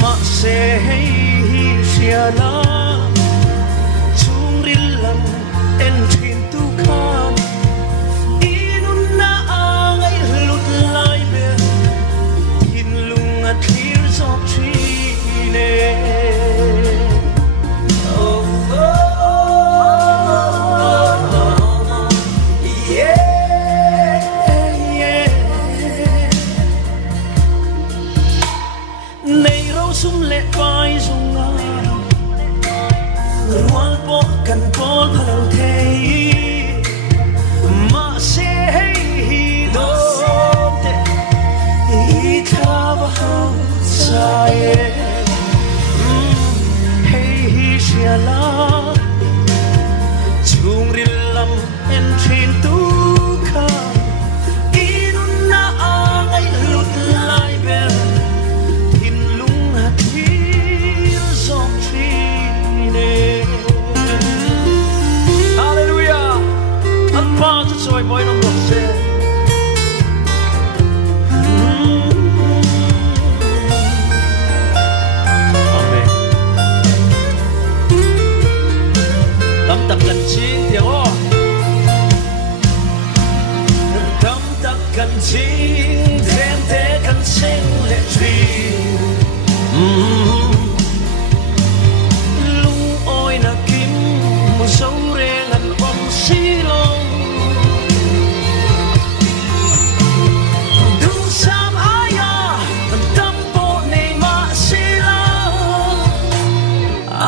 ma se sia la chung rilam en thin tu khan inun na angai lut lai be thin lunga thlir zop thi ne sum le pai zunga rual po kan pol phalo thei ma se hi do te I thava hau sai hey shiala chung rilam en thin tu kha inun na angai lut lai be Tôi mới nông độ xe Amen Tâm tập gần chín tiếng ô Tâm tập gần chín Thêm thế gần sinh lệ truy Lung ôi nà kim Một dấu rê ngăn ôm xí lông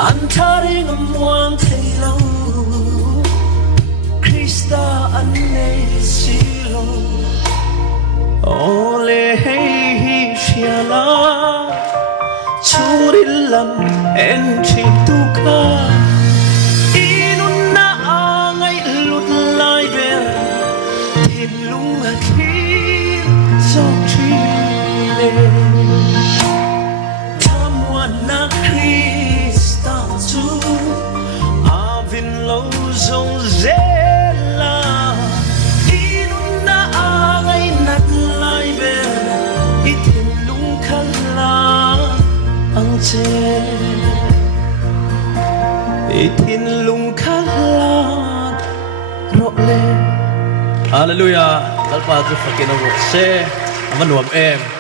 Antaring amuang thaylo Krista anay silo Ole hey shiala Churilam en chituka Inun na angay lut lai ben Thin lung at hir zok chile Tamwan na Avin lo zong zela inun na angay naglay be itin lung kala ang che itin lung kala role Hallelujah kalpa tu fakino se amanuam em